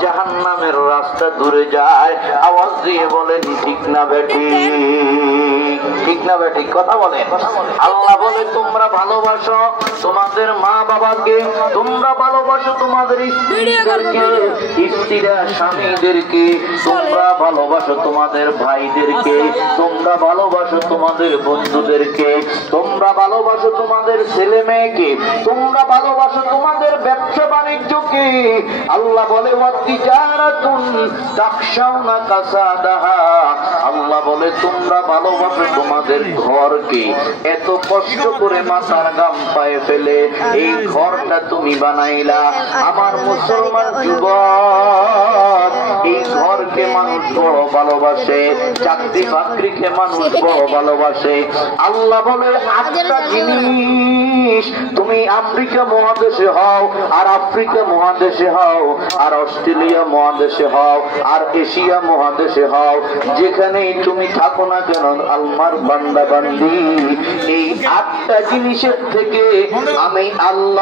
জাহান্নামের রাস্তা দূরে যায়। আওয়াজ দিয়ে বলেন ঠিক না বেঠিক? ঠিক না বেঠিক? কথা বলেন। আল্লাহ বলে তোমরা ভালোবাসো তোমাদের মা বাবাকে, তোমরা ভালোবাসো তোমাদের স্ত্রীদেরকে, স্ত্রীরা স্বামীদেরকে, তোমরা ভালোবাসো তোমাদের ভাইদেরকে, তোমরা ভালোবাসো তোমাদের বন্ধুদেরকে, তোমরা ভালোবাসো তোমাদের ছেলে মেয়েকে, তোমরা ভালোবাসো তোমাদের ব্যবসা বাণিজ্যকে। আল্লাহ বলে আল্লাহ বলে তোমরা ভালোবাসো তোমাদের ঘরকে, এত কষ্ট করে মাথার গাম পায়ে ফেলে এই ঘরটা তুমি বানাইলা। আমার মুসলমান যুবক, এই ঘরকে মানুষ বড় ভালোবাসে, চাকরি বাকরিকে মানুষ বড় ভালোবাসে। আল্লাহ বলে আটটা জিনিস, তুমি আফ্রিকা মহাদেশে হও আর আফ্রিকা মহাদেশে হও আর অস্ট্রেলিয়া মহাদেশে হও আর এশিয়া মহাদেশে হও, যেখানেই তুমি থাকো না কেন আল্লাহর বান্দা বান্দি, এই আটটা জিনিসের থেকে আমি আল্লাহ